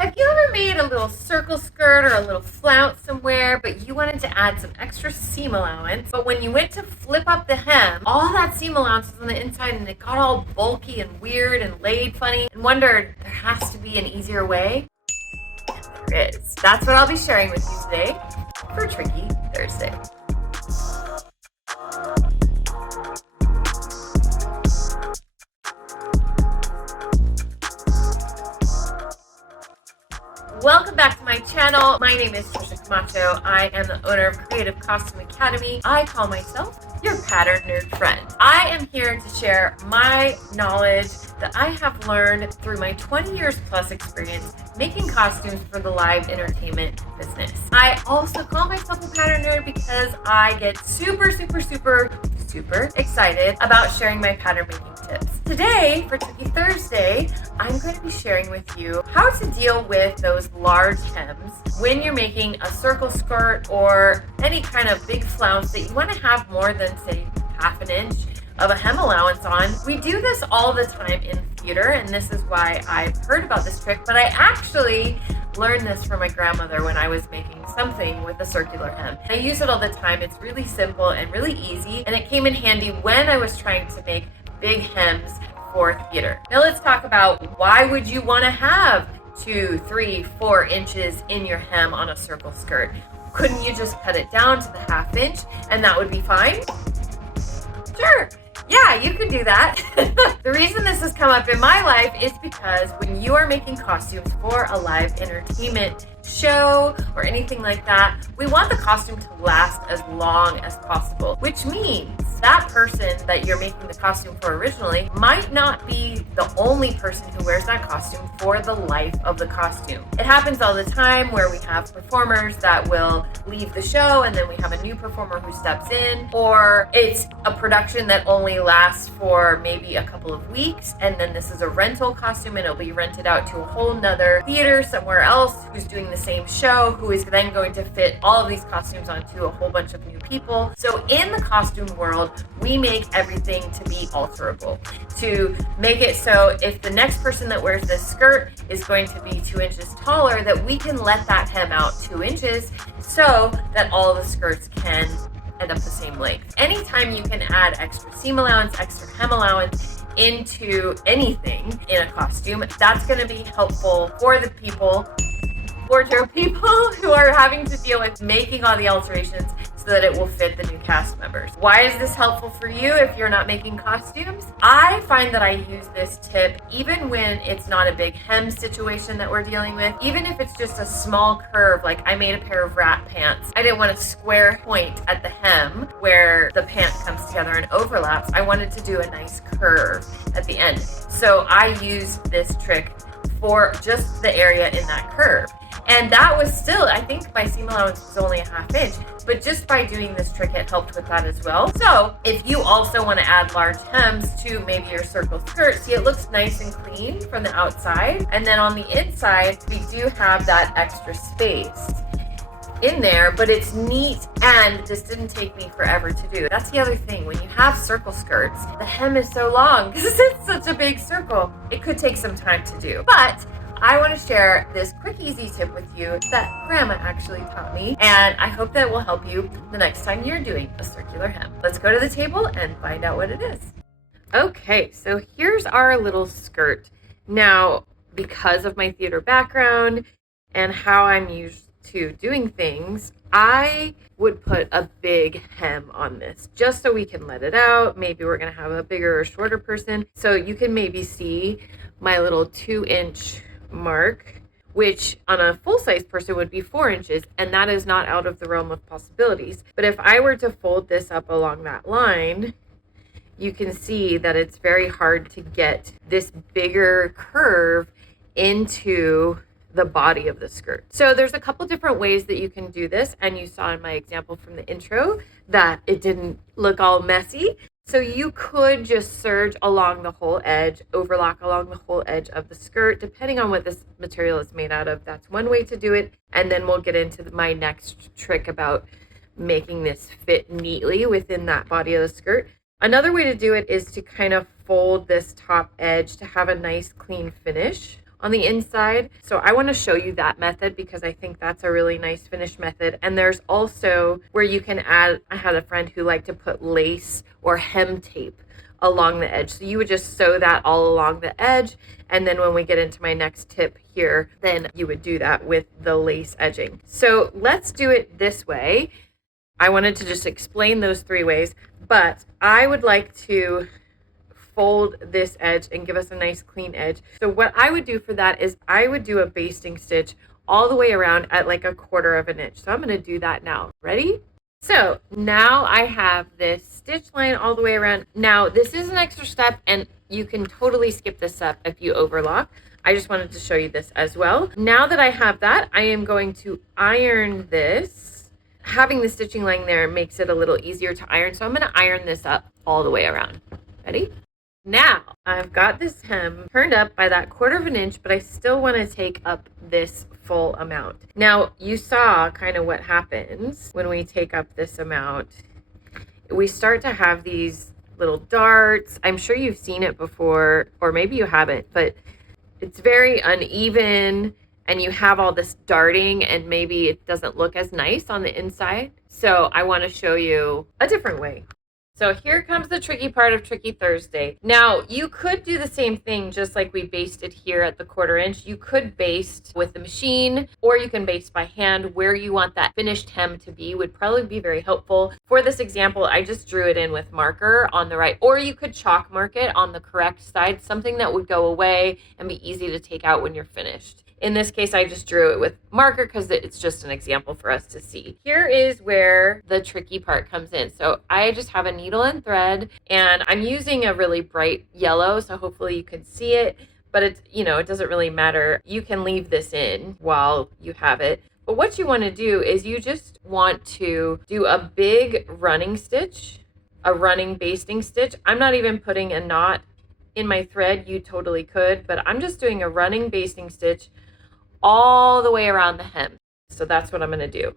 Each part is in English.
Have you ever made a little circle skirt or a little flounce somewhere, but you wanted to add some extra seam allowance, but when you went to flip up the hem, all that seam allowance was on the inside and it got all bulky and weird and laid funny and wondered, there has to be an easier way? There is. That's what I'll be sharing with you today for Tricky Thursday. Welcome back to my channel. My name is Trisha Camacho. I am the owner of Creative Costume Academy. I call myself your pattern nerd friend. I am here to share my knowledge that I have learned through my 20 years plus experience making costumes for the live entertainment business. I also call myself a pattern nerd because I get super excited about sharing my pattern making tips. Today, for Tricky Thursday, I'm going to be sharing with you how to deal with those large hems when you're making a circle skirt or any kind of big flounce that you want to have more than, say, half an inch of a hem allowance on. We do this all the time in theater, and this is why I've heard about this trick, but I actually learned this from my grandmother when I was making something with a circular hem. I use it all the time. It's really simple and really easy, and it came in handy when I was trying to make big hems for theater. Now let's talk about why would you want to have 2, 3, 4 inches in your hem on a circle skirt? Couldn't you just cut it down to the half inch and that would be fine? Sure. Yeah, you can do that. The reason this has come up in my life is because when you are making costumes for a live entertainment show or anything like that, we want the costume to last as long as possible, which means that person that you're making the costume for originally might not be the only person who wears that costume for the life of the costume. It happens all the time where we have performers that will leave the show and then we have a new performer who steps in, or it's a production that only lasts for maybe a couple of weeks and then this is a rental costume and it'll be rented out to a whole nother theater somewhere else who's doing the same show, who is then going to fit all of these costumes onto a whole bunch of new people. So in the costume world, we make everything to be alterable, to make it so if the next person that wears this skirt is going to be 2 inches taller, that we can let that hem out 2 inches so that all the skirts can end up the same length. Anytime you can add extra seam allowance, extra hem allowance into anything in a costume, that's going to be helpful for the people who are having to deal with making all the alterations so that it will fit the new cast members. Why is this helpful for you if you're not making costumes? I find that I use this tip even when it's not a big hem situation that we're dealing with, even if it's just a small curve, like I made a pair of rat pants. I didn't want a square point at the hem where the pant comes together and overlaps. I wanted to do a nice curve at the end. So I used this trick for just the area in that curve. And that was still, I think my seam allowance was only a half inch, but just by doing this trick, it helped with that as well. So if you also want to add large hems to maybe your circle skirt, see, it looks nice and clean from the outside. And then on the inside, we do have that extra space in there, but it's neat, and this didn't take me forever to do. That's the other thing. When you have circle skirts, the hem is so long because it's such a big circle. It could take some time to do, but I want to share this quick, easy tip with you that Grandma actually taught me, and I hope that will help you the next time you're doing a circular hem. Let's go to the table and find out what it is. Okay, so here's our little skirt. Now, because of my theater background and how I'm used to doing things, I would put a big hem on this just so we can let it out. Maybe we're going to have a bigger or shorter person. So you can maybe see my little 2-inch mark, which on a full-size person would be 4 inches, and that is not out of the realm of possibilities. But if I were to fold this up along that line, you can see that it's very hard to get this bigger curve into the body of the skirt. So there's a couple different ways that you can do this, and you saw in my example from the intro that it didn't look all messy. So you could just serge along the whole edge, overlock along the whole edge of the skirt, depending on what this material is made out of. That's one way to do it. And then we'll get into my next trick about making this fit neatly within that body of the skirt. Another way to do it is to kind of fold this top edge to have a nice clean finish on the inside. So I want to show you that method because I think that's a really nice finish method. And there's also where you can add, I had a friend who liked to put lace or hem tape along the edge. So you would just sew that all along the edge. And then when we get into my next tip here, then you would do that with the lace edging. So let's do it this way. I wanted to just explain those 3 ways, but I would like to fold this edge and give us a nice clean edge. So what I would do for that is I would do a basting stitch all the way around at like 1/4 of an inch. So I'm going to do that now. Ready? So now I have this stitch line all the way around. Now this is an extra step and you can totally skip this step if you overlock. I just wanted to show you this as well. Now that I have that, I am going to iron this. Having the stitching line there makes it a little easier to iron. So I'm going to iron this up all the way around. Ready? Now I've got this hem turned up by that 1/4 of an inch, but I still want to take up this full amount. Now you saw kind of what happens when we take up this amount. We start to have these little darts. I'm sure you've seen it before, or maybe you haven't, but it's very uneven and you have all this darting and maybe it doesn't look as nice on the inside. So I want to show you a different way. So here comes the tricky part of Tricky Thursday. Now, you could do the same thing just like we basted here at the 1/4 inch. You could baste with the machine, or you can baste by hand. Where you want that finished hem to be would probably be very helpful. For this example, I just drew it in with marker on the right, or you could chalk mark it on the correct side, something that would go away and be easy to take out when you're finished. In this case, I just drew it with marker because it's just an example for us to see. Here is where the tricky part comes in. So I just have a needle and thread, and I'm using a really bright yellow, so hopefully you can see it, but it's, you know, it doesn't really matter. You can leave this in while you have it. But what you want to do is you just want to do a big running stitch, a running basting stitch. I'm not even putting a knot in my thread. You totally could, but I'm just doing a running basting stitch all the way around the hem. So that's what I'm going to do.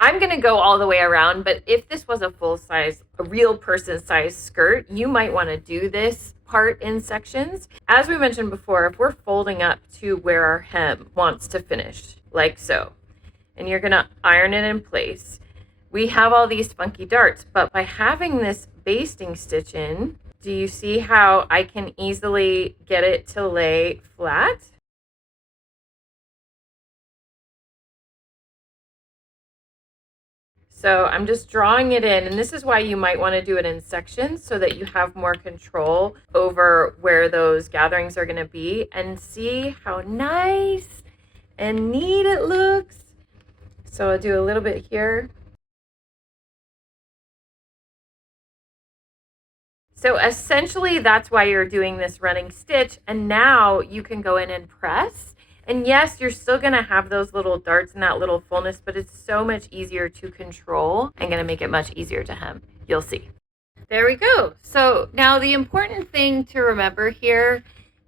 I'm going to go all the way around, but if this was a full size, a real person size skirt, you might want to do this part in sections. As we mentioned before, if we're folding up to where our hem wants to finish, like so, and you're going to iron it in place, we have all these funky darts, but by having this basting stitch in, do you see how I can easily get it to lay flat? So I'm just drawing it in, and this is why you might want to do it in sections so that you have more control over where those gatherings are going to be, and see how nice and neat it looks. So I'll do a little bit here. So essentially that's why you're doing this running stitch, and now you can go in and press. And yes, you're still going to have those little darts and that little fullness, but it's so much easier to control and going to make it much easier to hem. You'll see. There we go. So now the important thing to remember here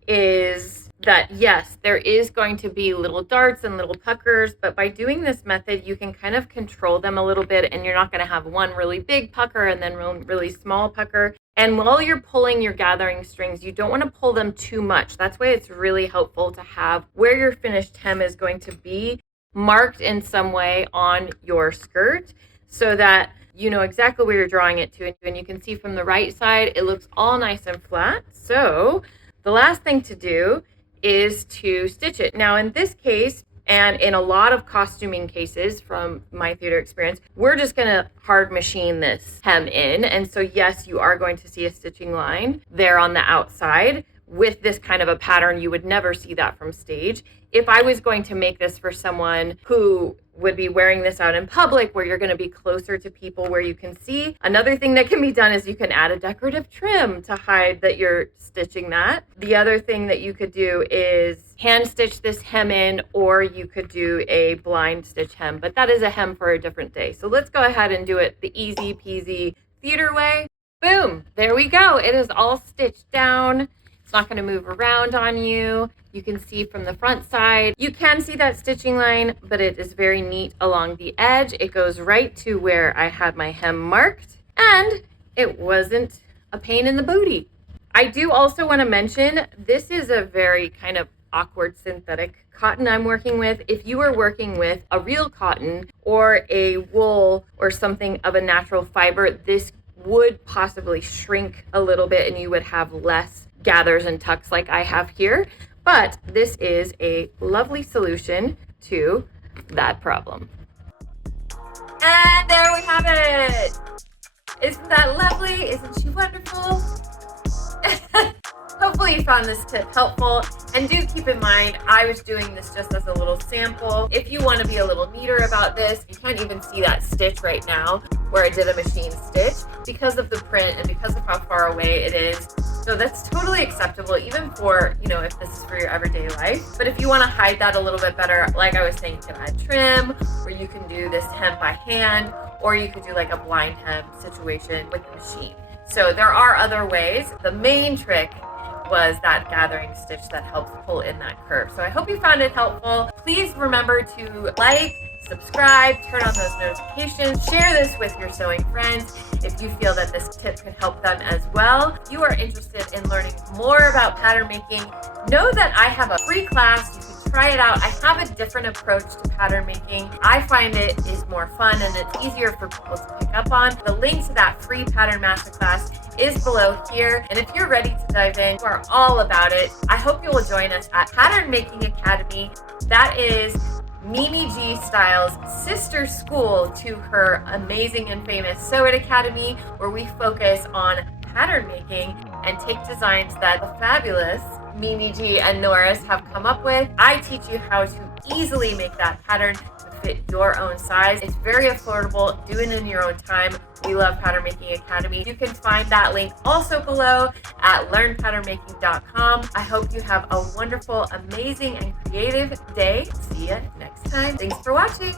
is that yes, there is going to be little darts and little puckers, but by doing this method, you can kind of control them a little bit, and you're not going to have one really big pucker and then one really small pucker. And while you're pulling your gathering strings, you don't want to pull them too much. That's why it's really helpful to have where your finished hem is going to be marked in some way on your skirt so that you know exactly where you're drawing it to. And you can see from the right side, it looks all nice and flat. So the last thing to do is to stitch it. Now in this case, and in a lot of costuming cases from my theater experience, we're just going to hard machine this hem in. And so yes, you are going to see a stitching line there on the outside. With this kind of a pattern, you would never see that from stage. If I was going to make this for someone who would be wearing this out in public, where you're going to be closer to people where you can see, another thing that can be done is you can add a decorative trim to hide that you're stitching that. The other thing that you could do is hand stitch this hem in, or you could do a blind stitch hem, but that is a hem for a different day. So let's go ahead and do it the easy peasy theater way. Boom, there we go. It is all stitched down. It's not going to move around on you. You can see from the front side. You can see that stitching line, but it is very neat along the edge. It goes right to where I had my hem marked, and it wasn't a pain in the booty. I do also want to mention, this is a very kind of awkward synthetic cotton I'm working with. If you are working with a real cotton or a wool or something of a natural fiber, this would possibly shrink a little bit and you would have less gathers and tucks like I have here. But this is a lovely solution to that problem. And there we have it. Isn't that lovely? Isn't she wonderful? Hopefully you found this tip helpful, and do keep in mind I was doing this just as a little sample. If you want to be a little neater about this, you can't even see that stitch right now where I did a machine stitch because of the print and because of how far away it is. So that's totally acceptable, even for, if this is for your everyday life. But if you want to hide that a little bit better, like I was saying, you can add trim, or you can do this hem by hand, or you could do like a blind hem situation with the machine. So there are other ways. The main trick was that gathering stitch that helps pull in that curve. So I hope you found it helpful. Please remember to like, subscribe, turn on those notifications, share this with your sewing friends if you feel that this tip could help them as well. If you are interested in learning more about pattern making, know that I have a free class. You can try it out. I have a different approach to pattern making. I find it is more fun and it's easier for people to pick up on. The link to that free pattern masterclass is below here. And if you're ready to dive in, we're all about it. I hope you will join us at Pattern Making Academy. That is Mimi G Style's sister school to her amazing and famous Sew It Academy, where we focus on pattern making and take designs that the fabulous Mimi G and Norris have come up with. I teach you how to easily make that pattern to fit your own size. It's very affordable. Do it in your own time. We love Pattern Making Academy. You can find that link also below at learnpatternmaking.com. I hope you have a wonderful, amazing, and creative day. See you next time. Thanks for watching.